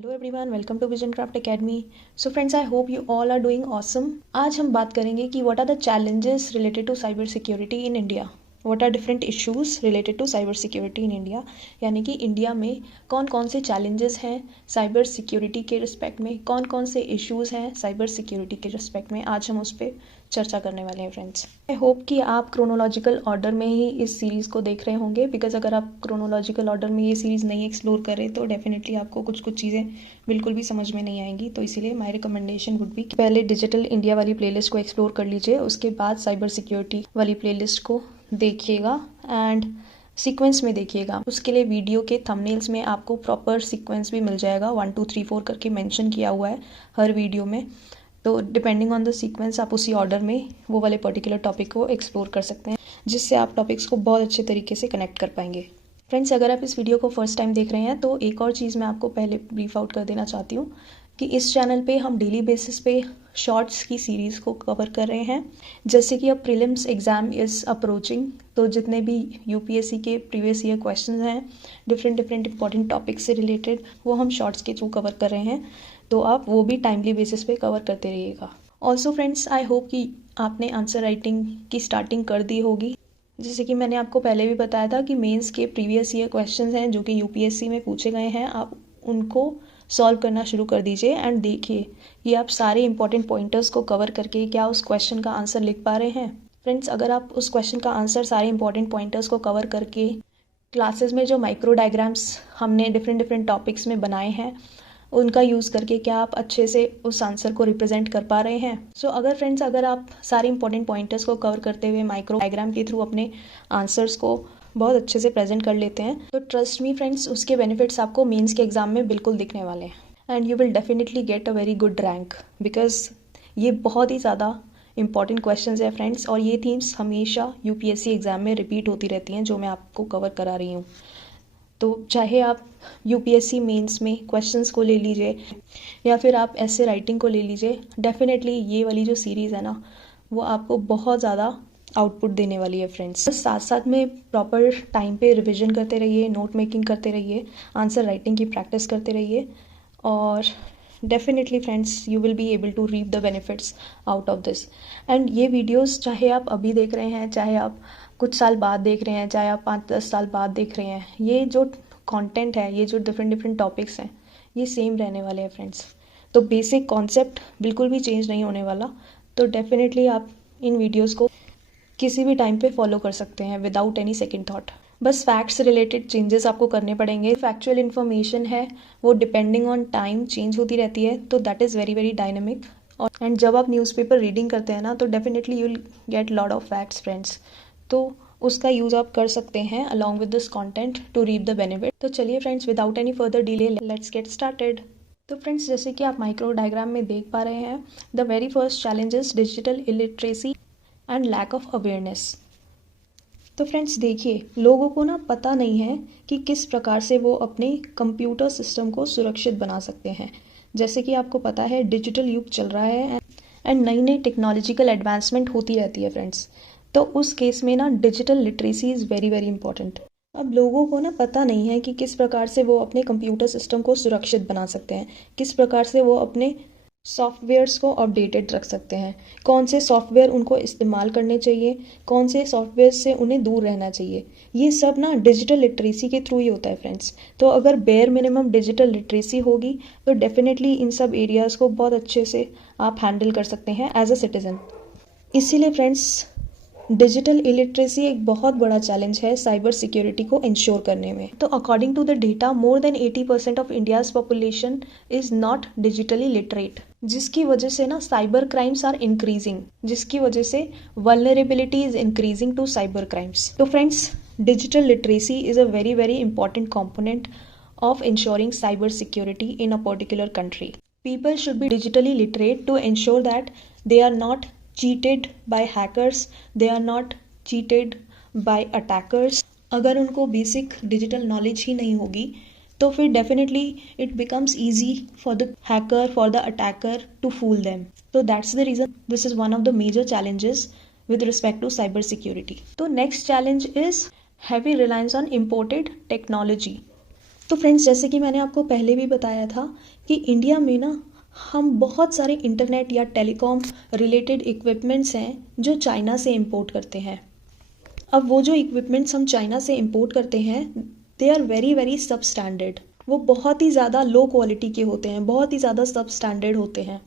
Hello everyone, welcome to Vision Craft Academy. So friends, I hope you all are doing awesome. आज हम बात करेंगे कि what are the challenges related to cyber security in India. What are different issues related to cyber security in India, यानी कि India में कौन कौन से चैलेंजेस हैं साइबर सिक्योरिटी के रिस्पेक्ट में, कौन कौन से इश्यूज़ हैं साइबर सिक्योरिटी के रिस्पेक्ट में। आज हम उस पर चर्चा करने वाले हैं फ्रेंड्स। आई होप कि आप क्रोनोलॉजिकल ऑर्डर में ही इस सीरीज़ को देख रहे होंगे, बिकॉज अगर आप क्रोनोलॉजिकल ऑर्डर में ये सीरीज़ नहीं एक्सप्लोर करें तो डेफिनेटली आपको कुछ कुछ चीज़ें बिल्कुल भी समझ में नहीं आएंगी। तो इसीलिए माय रिकमेंडेशन वुड बी पहले डिजिटल इंडिया वाली प्लेलिस्ट को एक्सप्लोर कर लीजिए, उसके बाद साइबर सिक्योरिटी वाली प्लेलिस्ट को देखिएगा एंड सीक्वेंस में देखिएगा। उसके लिए वीडियो के थंबनेल्स में आपको प्रॉपर सीक्वेंस भी मिल जाएगा, 1 2 3 4 करके मेंशन किया हुआ है हर वीडियो में। तो डिपेंडिंग ऑन द सीक्वेंस आप उसी ऑर्डर में वो वाले पर्टिकुलर टॉपिक को एक्सप्लोर कर सकते हैं, जिससे आप टॉपिक्स को बहुत अच्छे तरीके से कनेक्ट कर पाएंगे। फ्रेंड्स, अगर आप इस वीडियो को फर्स्ट टाइम देख रहे हैं तो एक और चीज़ मैं आपको पहले ब्रीफ आउट कर देना चाहती हूँ कि इस चैनल पे हम डेली बेसिस पे शॉर्ट्स की सीरीज़ को कवर कर रहे हैं। जैसे कि अब प्रीलिम्स एग्ज़ाम इज़ अप्रोचिंग, तो जितने भी यूपीएससी के प्रीवियस ईयर क्वेश्चंस हैं डिफरेंट इंपॉर्टेंट टॉपिक्स से रिलेटेड, वो हम शॉर्ट्स के थ्रू कवर कर रहे हैं। तो आप वो भी टाइमली बेसिस पे कवर करते रहिएगा। ऑल्सो फ्रेंड्स, आई होप कि आपने आंसर राइटिंग की स्टार्टिंग कर दी होगी। जैसे कि मैंने आपको पहले भी बताया था कि मेंस के प्रीवियस ईयर क्वेश्चंस हैं जो कि यूपीएससी में पूछे गए हैं, आप उनको सॉल्व करना शुरू कर दीजिए एंड देखिए कि आप सारे इंपॉर्टेंट पॉइंटर्स को कवर करके क्या उस क्वेश्चन का आंसर लिख पा रहे हैं। फ्रेंड्स, अगर आप उस क्वेश्चन का आंसर सारे इंपॉर्टेंट पॉइंटर्स को कवर करके क्लासेस में जो माइक्रो डायग्राम्स हमने डिफरेंट टॉपिक्स में बनाए हैं उनका यूज़ करके क्या आप अच्छे से उस आंसर को रिप्रेजेंट कर पा रहे हैं। सो अगर आप सारे इंपॉर्टेंट पॉइंटर्स को कवर करते हुए माइक्रो डायग्राम के थ्रू अपने आंसर्स को बहुत अच्छे से प्रेजेंट कर लेते हैं तो ट्रस्ट मी फ्रेंड्स, उसके बेनिफिट्स आपको मेंस के एग्जाम में बिल्कुल दिखने वाले हैं and you will definitely get a very good rank, because ये बहुत ही ज़्यादा इंपॉर्टेंट क्वेश्चंस है फ्रेंड्स, और ये थीम्स हमेशा यूपीएससी एग्जाम में रिपीट होती रहती हैं जो मैं आपको कवर करा रही हूँ। तो चाहे आप यूपीएससी मेंस में क्वेश्चंस को ले लीजिए या फिर आप ऐसे राइटिंग को ले लीजिए, डेफिनेटली ये वाली जो सीरीज़ है ना वो आपको बहुत ज़्यादा आउटपुट देने वाली है फ्रेंड्स। साथ साथ में प्रॉपर टाइम पे रिवीजन करते रहिए, नोट मेकिंग करते रहिए, आंसर राइटिंग की प्रैक्टिस करते रहिए और definitely friends you will be able to reap the benefits out of this. And ये वीडियोस चाहे आप अभी देख रहे हैं, चाहे आप कुछ साल बाद देख रहे हैं, चाहे आप 5-10 साल बाद देख रहे हैं, ये जो कंटेंट है, ये जो डिफरेंट टॉपिक्स हैं, ये सेम रहने वाले हैं फ्रेंड्स। तो बेसिक कॉन्सेप्ट बिल्कुल भी चेंज नहीं होने वाला। तो डेफिनेटली आप इन वीडियोस को किसी भी टाइम पे फॉलो कर सकते हैं विदाउट एनी सेकंड थॉट। बस फैक्ट्स रिलेटेड चेंजेस आपको करने पड़ेंगे। फैक्चुअल इन्फॉर्मेशन है वो डिपेंडिंग ऑन टाइम चेंज होती रहती है, तो दैट इज़ वेरी डायनेमिक। और एंड जब आप न्यूज़पेपर रीडिंग करते हैं ना तो definitely you will get lot of facts friends, तो उसका यूज़ आप कर सकते हैं along with this content to reap the benefit. तो चलिए friends, without any further delay let's get started. तो फ्रेंड्स, जैसे कि आप माइक्रो डायग्राम में देख पा रहे हैं, the very first challenge is digital illiteracy and lack of awareness. तो फ्रेंड्स देखिए, लोगों को ना पता नहीं है कि किस प्रकार से वो अपने कंप्यूटर सिस्टम को सुरक्षित बना सकते हैं। जैसे कि आपको पता है डिजिटल युग चल रहा है एंड नई टेक्नोलॉजिकल एडवांसमेंट होती रहती है फ्रेंड्स। तो उस केस में ना digital literacy is very important. अब लोगों को ना पता नहीं है कि किस प्रकार से वो अपने कंप्यूटर सिस्टम को सुरक्षित बना सकते हैं, किस प्रकार से वो अपने सॉफ्टवेयर्स को अपडेटेड रख सकते हैं, कौन से सॉफ्टवेयर उनको इस्तेमाल करने चाहिए, कौन से सॉफ्टवेयर से उन्हें दूर रहना चाहिए। ये सब ना डिजिटल लिटरेसी के थ्रू ही होता है फ्रेंड्स। तो अगर बेयर मिनिमम डिजिटल लिटरेसी होगी तो डेफिनेटली इन सब एरियाज़ को बहुत अच्छे से आप हैंडल कर सकते हैं एज अ सिटीज़न। इसीलिए फ्रेंड्स, डिजिटल इलिटरेसी एक बहुत बड़ा चैलेंज है साइबर सिक्योरिटी को इंश्योर करने में। तो according to the data, more than 80% of India's population is not digitally literate, जिसकी वजह से ना साइबर क्राइम्स आर इंक्रीजिंग, जिसकी वजह से vulnerability is increasing to cyber crimes. तो friends, digital literacy is a very important component of ensuring cyber security in a particular country. People should be digitally literate to ensure that they are not cheated by hackers, they are not cheated by attackers. अगर उनको basic digital knowledge ही नहीं होगी तो फिर definitely it becomes easy for the hacker, for the attacker to fool them. तो that's the reason this is one of the major challenges with respect to cyber security. तो next challenge is heavy reliance on imported technology. तो friends, जैसे कि मैंने आपको पहले भी बताया था कि इंडिया में ना हम बहुत सारे इंटरनेट या टेलीकॉम रिलेटेड इक्विपमेंट्स हैं जो चाइना से इंपोर्ट करते हैं। अब वो जो इक्विपमेंट्स हम चाइना से इंपोर्ट करते हैं, दे आर वेरी वेरी सब स्टैंडर्ड। वो बहुत ही ज़्यादा लो क्वालिटी के होते हैं, बहुत ही ज़्यादा सब स्टैंडर्ड होते हैं।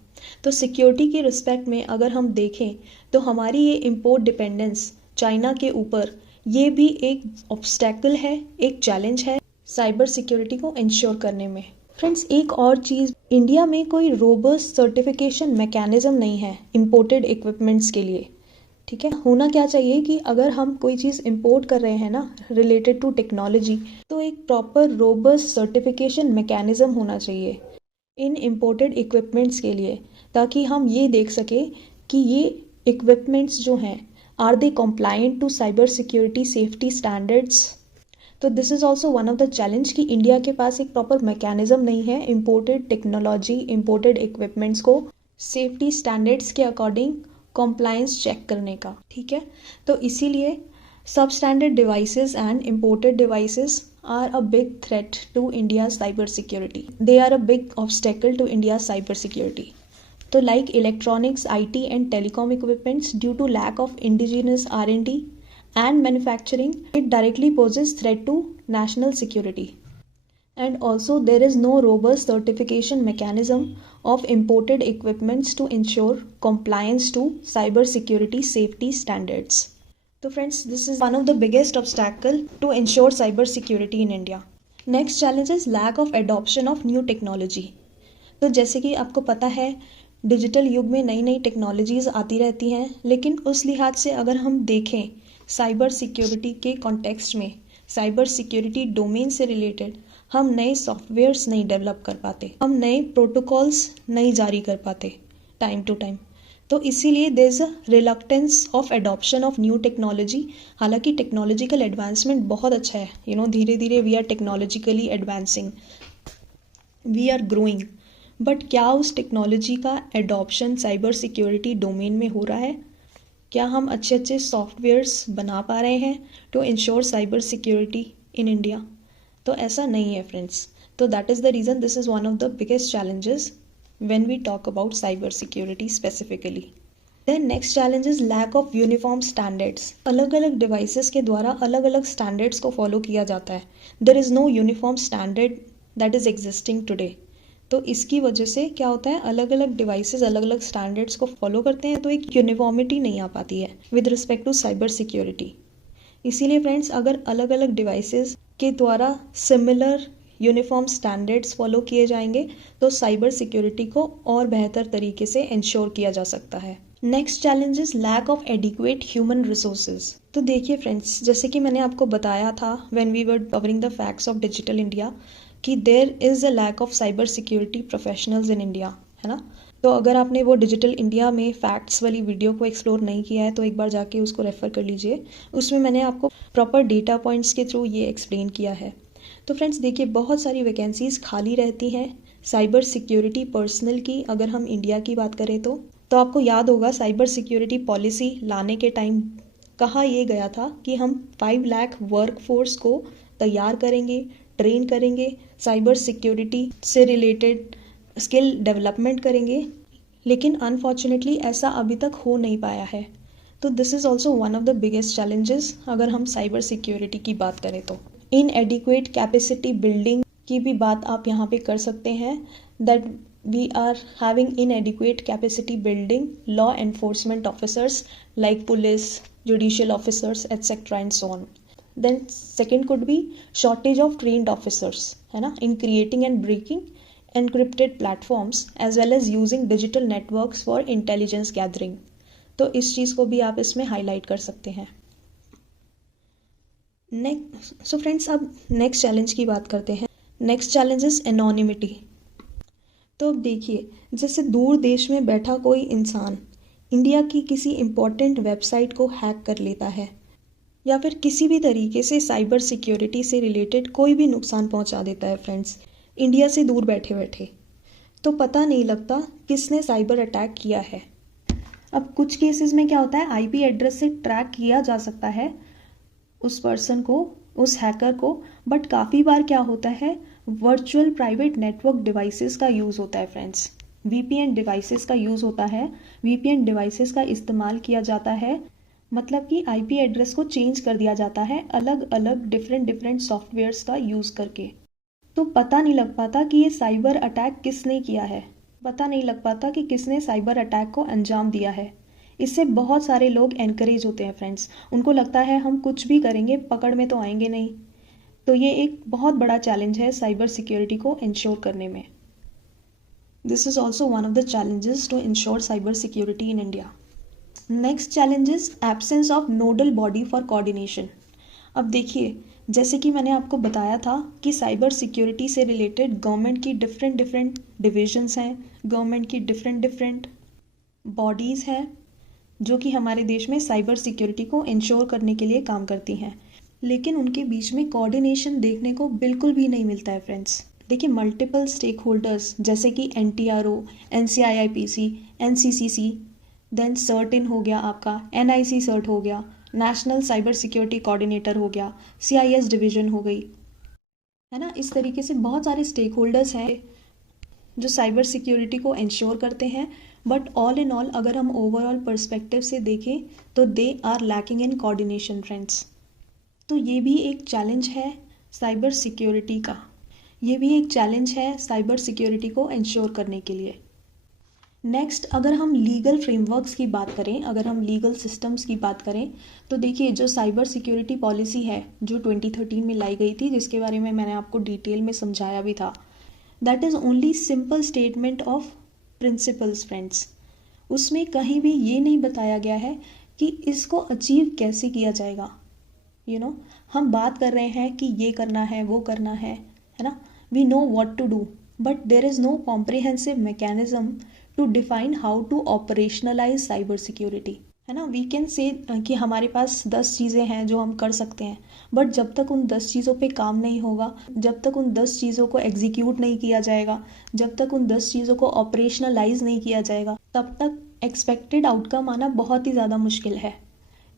तो सिक्योरिटी की रिस्पेक्ट में अगर हम देखें तो हमारी ये इम्पोर्ट डिपेंडेंस चाइना के ऊपर, ये भी एक ऑब्स्टेकल है, एक चैलेंज है साइबर सिक्योरिटी को इंश्योर करने में। फ्रेंड्स, एक और चीज़, इंडिया में कोई रोबस्ट सर्टिफिकेशन मैकेनिज्म नहीं है इंपोर्टेड इक्विपमेंट्स के लिए। ठीक है, होना क्या चाहिए कि अगर हम कोई चीज़ इंपोर्ट कर रहे हैं ना रिलेटेड टू टेक्नोलॉजी, तो एक प्रॉपर रोबस्ट सर्टिफिकेशन मैकेनिज्म होना चाहिए इन इंपोर्टेड इक्विपमेंट्स के लिए, ताकि हम ये देख सके कि ये इक्विपमेंट्स जो हैं, are they compliant to cyber security safety standards. तो this is also one of the challenge कि इंडिया के पास एक प्रॉपर मैकेनिज्म नहीं है इंपोर्टेड टेक्नोलॉजी, इंपोर्टेड इक्विपमेंट्स को सेफ्टी स्टैंडर्ड्स के अकॉर्डिंग कॉम्प्लायंस चेक करने का। ठीक है, तो इसीलिए सब standard devices and imported devices are a big threat to India cyber security. They are a big obstacle to India cyber security. तो like electronics, IT and telecom equipments, due to lack of indigenous R&D and manufacturing, it directly poses threat to national security. And also there is no robust certification mechanism of imported equipments to ensure compliance to cyber security safety standards. So friends, this is one of the biggest obstacle to ensure cyber security in India. Next challenge is lack of adoption of new technology. तो जैसे कि आपको पता है, digital युग में नई नई टेक्नोलॉजीज़ आती रहती हैं, लेकिन उस लिहाज से अगर हम देखें साइबर सिक्योरिटी के कॉन्टेक्स्ट में, साइबर सिक्योरिटी डोमेन से रिलेटेड हम नए सॉफ्टवेयर्स नहीं डेवलप कर पाते, हम नए प्रोटोकॉल्स नहीं जारी कर पाते टाइम टू टाइम। तो इसीलिए there is a reluctance of adoption of new technology. हालांकि टेक्नोलॉजिकल एडवांसमेंट बहुत अच्छा है, धीरे धीरे we are technologically advancing, we are growing, but क्या उस टेक्नोलॉजी का एडॉप्शन साइबर सिक्योरिटी डोमेन में हो रहा है? क्या हम अच्छे अच्छे सॉफ्टवेयर्स बना पा रहे हैं to ensure cyber security in India? तो ऐसा नहीं है फ्रेंड्स। तो that is the reason this is one of the biggest challenges when we talk about cyber security specifically. Then next challenge is lack of uniform standards. अलग अलग devices के द्वारा अलग अलग स्टैंडर्ड्स को फॉलो किया जाता है। There is no uniform standard that is existing today. तो इसकी वजह से क्या होता है, अलग अलग डिवाइसेस अलग अलग स्टैंडर्ड्स को फॉलो करते हैं, तो एक यूनिफॉर्मिटी नहीं आ पाती है with respect to cyber security. इसीलिए फ्रेंड्स, अगर अलग अलग डिवाइसेस के द्वारा सिमिलर यूनिफॉर्म स्टैंडर्ड्स फॉलो किए जाएंगे तो साइबर सिक्योरिटी को और बेहतर तरीके से इंश्योर किया जा सकता है। Next challenge is lack of adequate human resources. तो देखिए फ्रेंड्स, जैसे कि मैंने आपको बताया था when we were covering the facts of digital India कि there is a lack of cyber security professionals in India, है ना। तो अगर आपने वो डिजिटल इंडिया में फैक्ट्स वाली वीडियो को एक्सप्लोर नहीं किया है तो एक बार जाके उसको रेफ़र कर लीजिए। उसमें मैंने आपको प्रॉपर डेटा पॉइंट्स के थ्रू ये एक्सप्लेन किया है। तो फ्रेंड्स देखिए, बहुत सारी वैकेंसीज़ खाली रहती हैं साइबर सिक्योरिटी पर्सनल की। अगर हम इंडिया की बात करें तो आपको याद होगा साइबर सिक्योरिटी पॉलिसी लाने के टाइम कहा ये गया था कि हम 5 लाख वर्कफोर्स को तैयार करेंगे, ट्रेन करेंगे, साइबर सिक्योरिटी से रिलेटेड स्किल डेवलपमेंट करेंगे, लेकिन अनफॉर्चुनेटली ऐसा अभी तक हो नहीं पाया है। तो this is also one of the biggest challenges अगर हम साइबर सिक्योरिटी की बात करें तो। इनएडिक्वेट कैपेसिटी बिल्डिंग की भी बात आप यहाँ पे कर सकते हैं, that we are having inadequate capacity building law enforcement officers like police, judicial officers etcetera and so on. Then second could be shortage of trained officers, है ना, in creating and breaking encrypted platforms as well as using digital networks for intelligence gathering. तो इस चीज़ को भी आप इसमें highlight कर सकते हैं। सो फ्रेंड्स, अब नेक्स्ट चैलेंज की बात करते हैं। Next challenge is anonymity. तो अब देखिए, जैसे दूर देश में बैठा कोई इंसान इंडिया की किसी इम्पोर्टेंट वेबसाइट को हैक कर लेता है या फिर किसी भी तरीके से साइबर सिक्योरिटी से रिलेटेड कोई भी नुकसान पहुंचा देता है फ्रेंड्स, इंडिया से दूर बैठे बैठे, तो पता नहीं लगता किसने साइबर अटैक किया है। अब कुछ केसेस में क्या होता है, IP एड्रेस से ट्रैक किया जा सकता है उस पर्सन को, उस हैकर को, बट काफ़ी बार क्या होता है वर्चुअल प्राइवेट नेटवर्क डिवाइसेस का यूज़ होता है फ्रेंड्स। वीपीएन डिवाइसेस का यूज़ होता है। वीपीएन डिवाइसेस का इस्तेमाल किया जाता है, मतलब कि आईपी एड्रेस को चेंज कर दिया जाता है अलग अलग डिफरेंट सॉफ्टवेयर्स का यूज़ करके। तो पता नहीं लग पाता कि ये साइबर अटैक किसने किया है, पता नहीं लग पाता कि किसने साइबर अटैक को अंजाम दिया है। इससे बहुत सारे लोग एनकरेज होते हैं फ्रेंड्स, उनको लगता है हम कुछ भी करेंगे पकड़ में तो आएंगे नहीं। तो ये एक बहुत बड़ा चैलेंज है साइबर सिक्योरिटी को इंश्योर करने में। This is also one of the challenges to ensure cyber security in India. Next challenge is absence of nodal body for coordination. अब देखिए, जैसे कि मैंने आपको बताया था कि साइबर सिक्योरिटी से रिलेटेड गवर्नमेंट की डिफरेंट डिविजन्स हैं, गवर्नमेंट की डिफरेंट बॉडीज़ हैं जो कि हमारे देश में साइबर सिक्योरिटी को इंश्योर करने के लिए काम करती हैं, लेकिन उनके बीच में कोऑर्डिनेशन देखने को बिल्कुल भी नहीं मिलता है फ्रेंड्स। देखिए, मल्टीपल स्टेक होल्डर्स जैसे कि NTRO, NCIIPC, NCCC, देन सर्ट-इन हो गया आपका, NIC सर्ट हो गया, नेशनल साइबर सिक्योरिटी कोऑर्डिनेटर हो गया, CIS डिवीज़न हो गई, है ना। इस तरीके से बहुत सारे स्टेक होल्डर्स हैं जो साइबर सिक्योरिटी को इंश्योर करते हैं, बट ऑल इन ऑल अगर हम ओवरऑल पर्सपेक्टिव से देखें तो they are lacking in coordination friends. तो ये भी एक चैलेंज है साइबर सिक्योरिटी का, ये भी एक चैलेंज है साइबर सिक्योरिटी को इंश्योर करने के लिए। नेक्स्ट, अगर हम लीगल फ्रेमवर्क्स की बात करें, अगर हम लीगल सिस्टम्स की बात करें, तो देखिए जो साइबर सिक्योरिटी पॉलिसी है जो 2013 में लाई गई थी, जिसके बारे में मैंने आपको डिटेल में समझाया भी था, that is only simple statement of principles friends. उसमें कहीं भी ये नहीं बताया गया है कि इसको अचीव कैसे किया जाएगा। हम बात कर रहे हैं कि ये करना है, वो करना है ना, we know what to do, but there is no comprehensive mechanism to define how to operationalize cyber security, है ना। वी कैन से कि हमारे पास 10 चीज़ें हैं जो हम कर सकते हैं, बट जब तक उन 10 चीज़ों पे काम नहीं होगा, जब तक उन 10 चीज़ों को एग्जीक्यूट नहीं किया जाएगा, जब तक उन 10 चीज़ों को ऑपरेशनलाइज नहीं किया जाएगा, तब तक एक्सपेक्टेड आउटकम आना बहुत ही ज़्यादा मुश्किल है।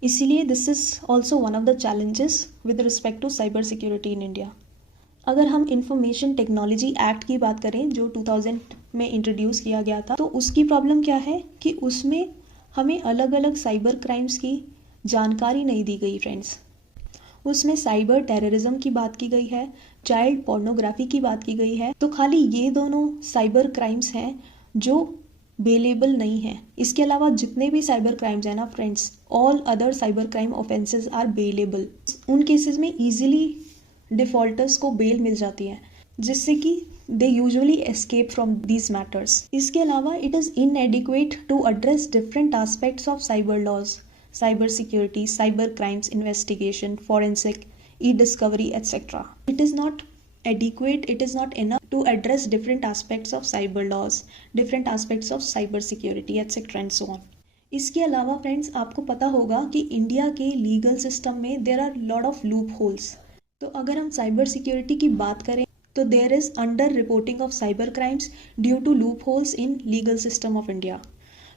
इसीलिए this is also one of the challenges with respect to cyber security in India. अगर हम इंफॉर्मेशन टेक्नोलॉजी एक्ट की बात करें जो 2000 में इंट्रोड्यूस किया गया था, तो उसकी प्रॉब्लम क्या है कि उसमें हमें अलग अलग साइबर क्राइम्स की जानकारी नहीं दी गई फ्रेंड्स। उसमें साइबर टेररिज्म की बात की गई है, चाइल्ड पोर्नोग्राफी की बात की गई है, तो खाली ये दोनों साइबर क्राइम्स हैं जो बेलेबल नहीं है। इसके अलावा जितने भी साइबर क्राइम्स हैं ना friends, all other cyber crime offences are bailable. उन केसेस में ईजिली डिफॉल्टर्स को बेल मिल जाती है, जिससे कि they usually escape from these matters. इसके अलावा it is inadequate to address different aspects of cyber laws, cyber security, cyber crimes investigation, forensic, e discovery etcetera. It is not adequate, it is not enough to address different aspects of cyber laws, different aspects of cyber security etc and so on. इसके अलावा friends, आपको पता होगा कि India के legal system में there are lot of loopholes. तो अगर हम साइबर सिक्योरिटी की बात करें तो there is under reporting of cyber crimes due to loopholes in legal system of India.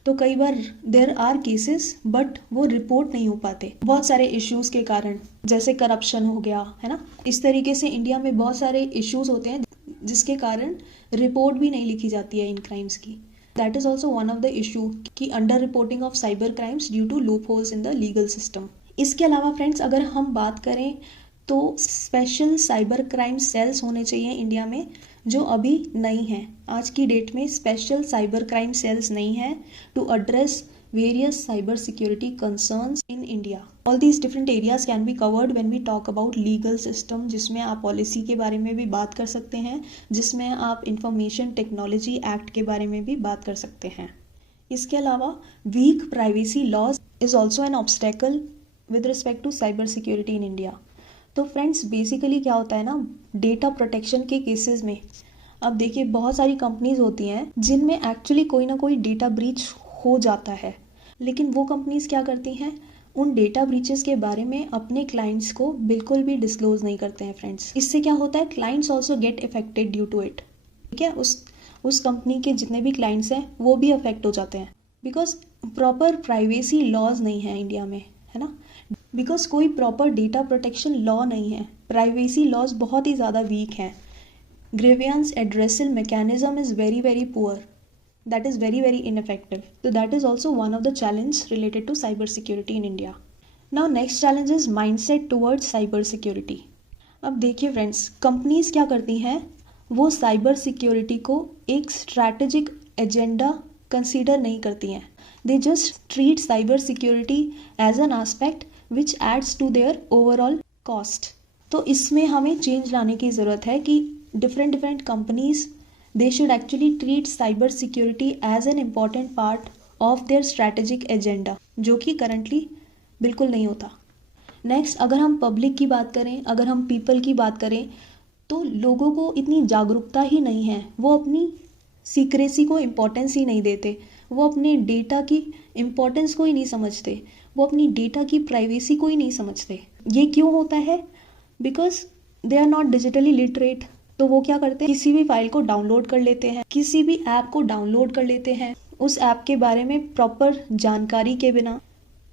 तो कई बार देयर आर केसेस बट वो रिपोर्ट नहीं हो पाते बहुत सारे इश्यूज के कारण, जैसे करप्शन हो गया, है ना। इस तरीके से इंडिया में बहुत सारे इश्यूज होते हैं जिसके कारण रिपोर्ट भी नहीं लिखी जाती है इन क्राइम्स की। That is also one of the issue कि under reporting of cyber crimes due to loopholes in the legal system. इसके अलावा फ्रेंड्स, अगर हम बात करें तो स्पेशल साइबर क्राइम सेल्स होने चाहिए इंडिया में, जो अभी नहीं है। आज की डेट में स्पेशल साइबर क्राइम सेल्स नहीं है to address various cyber security concerns in India. All these different areas can be covered when we talk about legal system, जिसमें आप पॉलिसी के बारे में भी बात कर सकते हैं, जिसमें आप इंफॉर्मेशन टेक्नोलॉजी एक्ट के बारे में भी बात कर सकते हैं। इसके अलावा weak privacy laws is also an obstacle with respect to cyber security in India. तो फ्रेंड्स, बेसिकली क्या होता है ना, डेटा प्रोटेक्शन के केसेस में अब देखिए बहुत सारी कंपनीज होती हैं जिनमें एक्चुअली कोई ना कोई डेटा ब्रीच हो जाता है, लेकिन वो कंपनीज क्या करती हैं, उन डेटा ब्रीचेस के बारे में अपने क्लाइंट्स को बिल्कुल भी डिस्क्लोज नहीं करते हैं फ्रेंड्स। इससे क्या होता है, clients also get affected due to it. ठीक है, उस कंपनी के जितने भी क्लाइंट्स हैं वो भी अफेक्ट हो जाते हैं, बिकॉज प्रॉपर प्राइवेसी लॉज नहीं है इंडिया में, है ना। बिकॉज कोई प्रॉपर डेटा प्रोटेक्शन लॉ नहीं है, प्राइवेसी लॉज बहुत ही ज़्यादा वीक हैं। grievance addressal mechanism is very poor. That is very ineffective. So that is also one of the challenge related to cyber security in India. Now next challenge is mindset towards cyber security. अब देखिए friends, companies क्या करती हैं, वो cyber security को एक strategic agenda consider नहीं करती हैं. They just treat cyber security as an aspect which adds to their overall cost. तो इसमें हमें चेंज लाने की ज़रूरत है कि different companies they should actually treat cyber security as an important part of their strategic agenda, जो कि करंटली बिल्कुल नहीं होता. नेक्स्ट, अगर हम पब्लिक की बात करें, अगर हम पीपल की बात करें, तो लोगों को इतनी जागरूकता ही नहीं है. वो अपनी सीक्रेसी को इम्पोर्टेंस ही नहीं देते, वो अपने डेटा की इम्पोर्टेंस को ही नहीं समझते, वो अपनी डेटा की प्राइवेसी को ही नहीं समझते. ये क्यों होता है? Because they are not digitally literate. तो वो क्या करते हैं, किसी भी फाइल को डाउनलोड कर लेते हैं, किसी भी ऐप को डाउनलोड कर लेते हैं, उस ऐप के बारे में प्रॉपर जानकारी के बिना,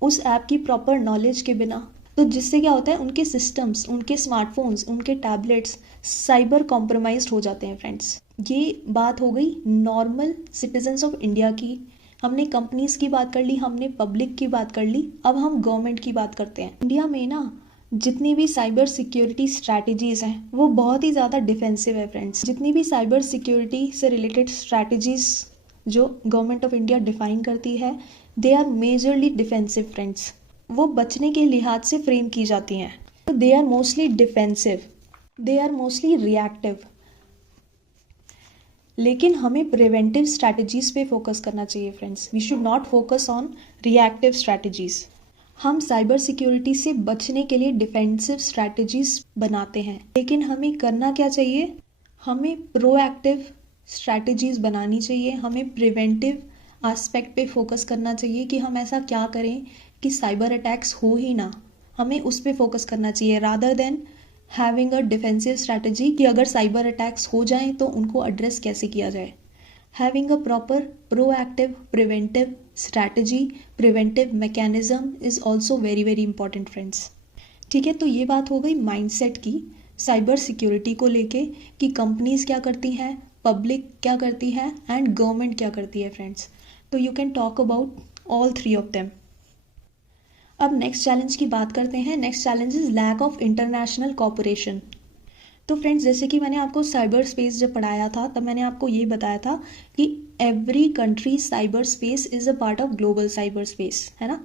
उस ऐप की प्रॉपर नॉलेज के बिना. तो जिससे क्या होता है, उनके सिस्टम्स, उनके स्मार्टफोन्स, उनके टैबलेट्स साइबर कॉम्प्रोमाइज्ड हो जाते हैं फ्रेंड्स. ये बात हो गई नॉर्मल सिटीजन्स ऑफ इंडिया की. हमने कंपनीज की बात कर ली, हमने पब्लिक की बात कर ली, अब हम गवर्नमेंट की बात करते हैं. इंडिया में ना जितनी भी साइबर सिक्योरिटी स्ट्रैटेजीज हैं वो बहुत ही ज़्यादा डिफेंसिव है फ्रेंड्स. जितनी भी साइबर सिक्योरिटी से रिलेटेड स्ट्रैटेजीज जो गवर्नमेंट ऑफ इंडिया डिफाइन करती है, they are majorly defensive friends. वो बचने के लिहाज से फ्रेम की जाती हैं. तो they are mostly defensive, they are mostly reactive. लेकिन हमें प्रिवेंटिव स्ट्रैटेजीज पे फोकस करना चाहिए friends. We should not focus on reactive strategies. हम साइबर सिक्योरिटी से बचने के लिए डिफेंसिव स्ट्रैटेजीज बनाते हैं, लेकिन हमें करना क्या चाहिए, हमें प्रोएक्टिव स्ट्रैटेजीज बनानी चाहिए. हमें प्रिवेंटिव एस्पेक्ट पे फोकस करना चाहिए कि हम ऐसा क्या करें कि साइबर अटैक्स हो ही ना. हमें उस पे फोकस करना चाहिए rather than having a defensive strategy कि अगर साइबर अटैक्स हो जाएं तो उनको एड्रेस कैसे किया जाए. Having a proper proactive preventive strategy, preventive mechanism is also very important friends. ठीक है, तो ये बात हो गई माइंडसेट की साइबर सिक्योरिटी को लेके कि कंपनीज क्या करती हैं, पब्लिक क्या करती है एंड गवर्नमेंट क्या करती है फ्रेंड्स. तो you can talk about all three of them. अब नेक्स्ट चैलेंज की बात करते हैं. Next challenge is lack of international cooperation. तो फ्रेंड्स, जैसे कि मैंने आपको साइबर स्पेस जब पढ़ाया था तब मैंने आपको ये बताया था कि every country cyber space is a part of global cyber space, है ना.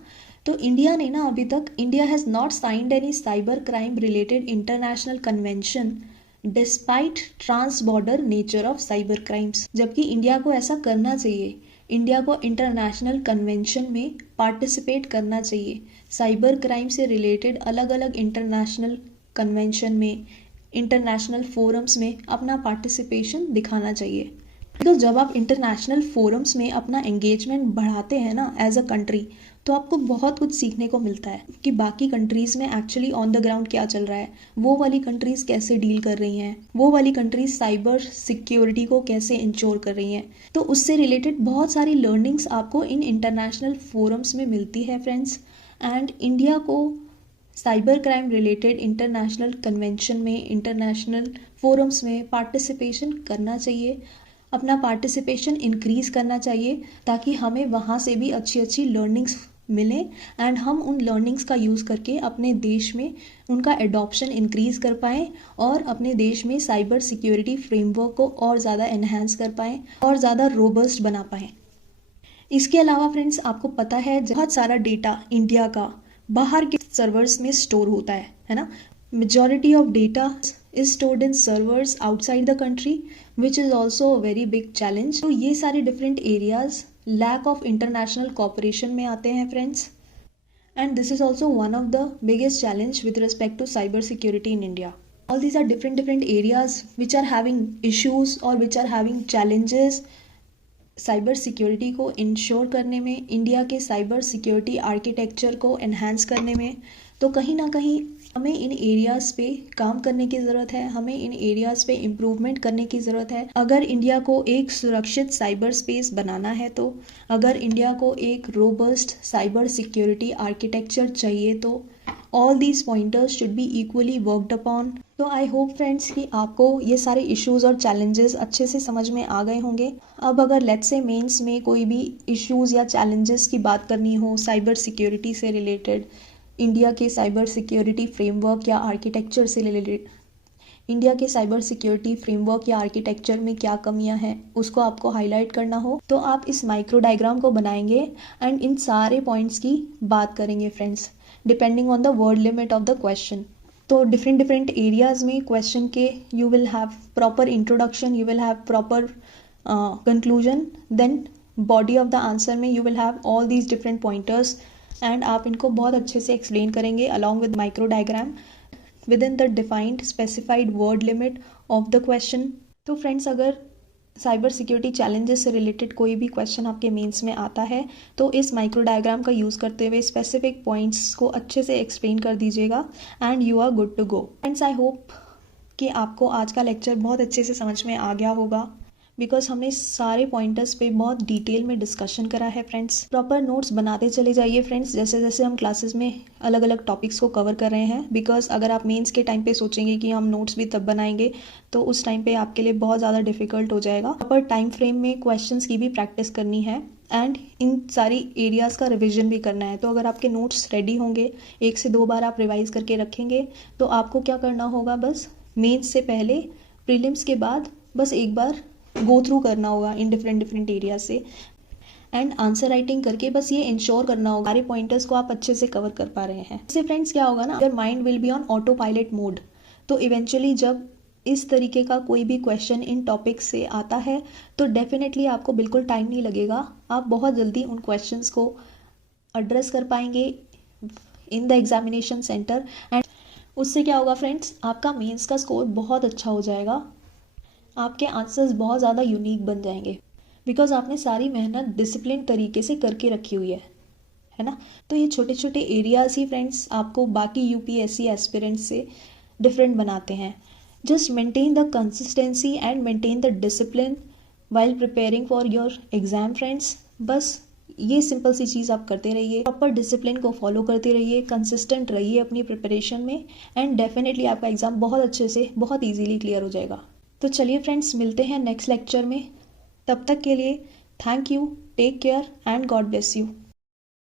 तो इंडिया ने ना अभी तक, India has not signed any cyber crime related international convention despite trans border nature of cyber crimes. जबकि इंडिया को ऐसा करना चाहिए. इंडिया को इंटरनेशनल कन्वेंशन में पार्टिसिपेट करना चाहिए. साइबर क्राइम से रिलेटेड अलग अलग इंटरनेशनल कन्वेंशन में, इंटरनेशनल फोरम्स में अपना पार्टिसिपेशन दिखाना चाहिए. बिकॉज जब आप इंटरनेशनल फोरम्स में अपना एंगेजमेंट बढ़ाते हैं ना एज अ कंट्री, तो आपको बहुत कुछ सीखने को मिलता है कि बाकी कंट्रीज़ में एक्चुअली ऑन द ग्राउंड क्या चल रहा है, वो वाली कंट्रीज़ कैसे डील कर रही हैं, वो वाली कंट्रीज़ साइबर सिक्योरिटी को कैसे इंश्योर कर रही हैं. तो उससे रिलेटेड बहुत सारी लर्निंग्स आपको इन इंटरनेशनल फोरम्स में मिलती है फ्रेंड्स. एंड इंडिया को cyber crime related international convention में, इंटरनेशनल फोरम्स में पार्टिसिपेशन करना चाहिए. अपना पार्टिसिपेशन इंक्रीज़ करना चाहिए ताकि हमें वहाँ से भी अच्छी अच्छी लर्निंग्स मिलें एंड हम उन लर्निंग्स का यूज़ करके अपने देश में उनका एडॉप्शन इंक्रीज़ कर पाएँ और अपने देश में साइबर सिक्योरिटी फ्रेमवर्क को और ज़्यादा एनहांस कर पाएँ और ज़्यादा रोबस्ट बना पाएँ. इसके अलावा फ्रेंड्स, आपको पता है बहुत सारा डेटा इंडिया का बाहर के सर्वर्स में स्टोर होता है ना. Majority of data is stored in servers outside the country, which is also a very big challenge. तो ये सारे different areas lack of international cooperation में आते हैं friends. And this is also one of the biggest challenge with respect to cyber security in India. All these are different areas which are having issues or which are having challenges cyber security को ensure करने में, India के cyber security architecture को enhance करने में. तो कहीं ना कहीं हमें इन एरियाज़ पे काम करने की ज़रूरत है, हमें इन एरियाज़ पे इम्प्रूवमेंट करने की ज़रूरत है. अगर इंडिया को एक सुरक्षित साइबर स्पेस बनाना है, तो अगर इंडिया को एक रोबस्ट साइबर सिक्योरिटी आर्किटेक्चर चाहिए, तो all these pointers should be equally worked upon. तो आई होप फ्रेंड्स कि आपको ये सारे इश्यूज़ और चैलेंजेस अच्छे से समझ में आ गए होंगे। अब अगर लेट्स से मेंस में कोई भी इश्यूज़ या चैलेंजेस की बात करनी हो साइबर सिक्योरिटी से रिलेटेड, इंडिया के साइबर सिक्योरिटी फ्रेमवर्क या आर्किटेक्चर से रिलेटेड, इंडिया के साइबर सिक्योरिटी फ्रेमवर्क या आर्किटेक्चर में क्या कमियां हैं उसको आपको हाईलाइट करना हो, तो आप इस माइक्रो डायग्राम को बनाएंगे एंड इन सारे पॉइंट्स की बात करेंगे friends, depending on the word limit of the question. तो डिफरेंट एरियाज में क्वेश्चन के you will have proper introduction, you will have proper conclusion, then body of the answer में you will have all these different pointers and आप इनको बहुत अच्छे से explain करेंगे along with micro diagram within the defined specified word limit of the question। तो friends अगर cyber security challenges से रिलेटेड कोई भी क्वेश्चन आपके मेंस में आता है तो इस माइक्रो डायग्राम का यूज़ करते हुए स्पेसिफिक पॉइंट्स को अच्छे से एक्सप्लेन कर दीजिएगा and you are good to go. Friends I hope कि आपको आज का लेक्चर बहुत अच्छे से समझ में आ गया होगा, बिकॉज हमने सारे पॉइंटर्स पे बहुत डिटेल में डिस्कशन करा है फ्रेंड्स। प्रॉपर नोट्स बनाते चले जाइए फ्रेंड्स जैसे जैसे हम क्लासेस में अलग अलग टॉपिक्स को कवर कर रहे हैं, बिकॉज अगर आप मेंस के टाइम पे सोचेंगे कि हम नोट्स भी तब बनाएंगे तो उस टाइम पे आपके लिए बहुत ज़्यादा डिफिकल्ट हो जाएगा। प्रॉपर टाइम फ्रेम में क्वेश्चंस की भी प्रैक्टिस करनी है एंड इन सारी एरियाज़ का रिविजन भी करना है। तो अगर आपके नोट्स रेडी होंगे, 1 से 2 बार आप रिवाइज करके रखेंगे, तो आपको क्या करना होगा, बस मेंस से पहले प्रीलिम्स के बाद बस एक बार गो थ्रू करना होगा इन डिफरेंट एरिया से एंड आंसर राइटिंग करके बस ये इंश्योर करना होगा सारे पॉइंटर्स को आप अच्छे से कवर कर पा रहे हैं। इससे फ्रेंड्स क्या होगा ना, अगर mind will be on auto pilot mode, तो इवेंचुअली जब इस तरीके का कोई भी क्वेश्चन इन टॉपिक से आता है तो डेफिनेटली आपको बिल्कुल टाइम नहीं लगेगा, आप बहुत जल्दी उन क्वेश्चंस को एड्रेस कर पाएंगे in the examination centre and उससे क्या होगा फ्रेंड्स, आपका मेंस का स्कोर बहुत अच्छा हो जाएगा, आपके आंसर्स बहुत ज़्यादा यूनिक बन जाएंगे, बिकॉज आपने सारी मेहनत डिसिप्लिन तरीके से करके रखी हुई है ना। तो ये छोटे छोटे एरियाज ही फ्रेंड्स आपको बाकी यूपीएससी एस्पिरेंट्स से डिफरेंट बनाते हैं। Just maintain the consistency and maintain the discipline while preparing for your exam friends. बस ये सिंपल सी चीज़ आप करते रहिए, प्रॉपर डिसिप्लिन को फॉलो करते रहिए, कंसिस्टेंट रहिए अपनी प्रिपरेशन में एंड डेफिनेटली आपका एग्ज़ाम बहुत अच्छे से बहुत ईजीली क्लियर हो जाएगा। तो चलिए फ्रेंड्स, मिलते हैं नेक्स्ट लेक्चर में, तब तक के लिए thank you, take care and God bless you.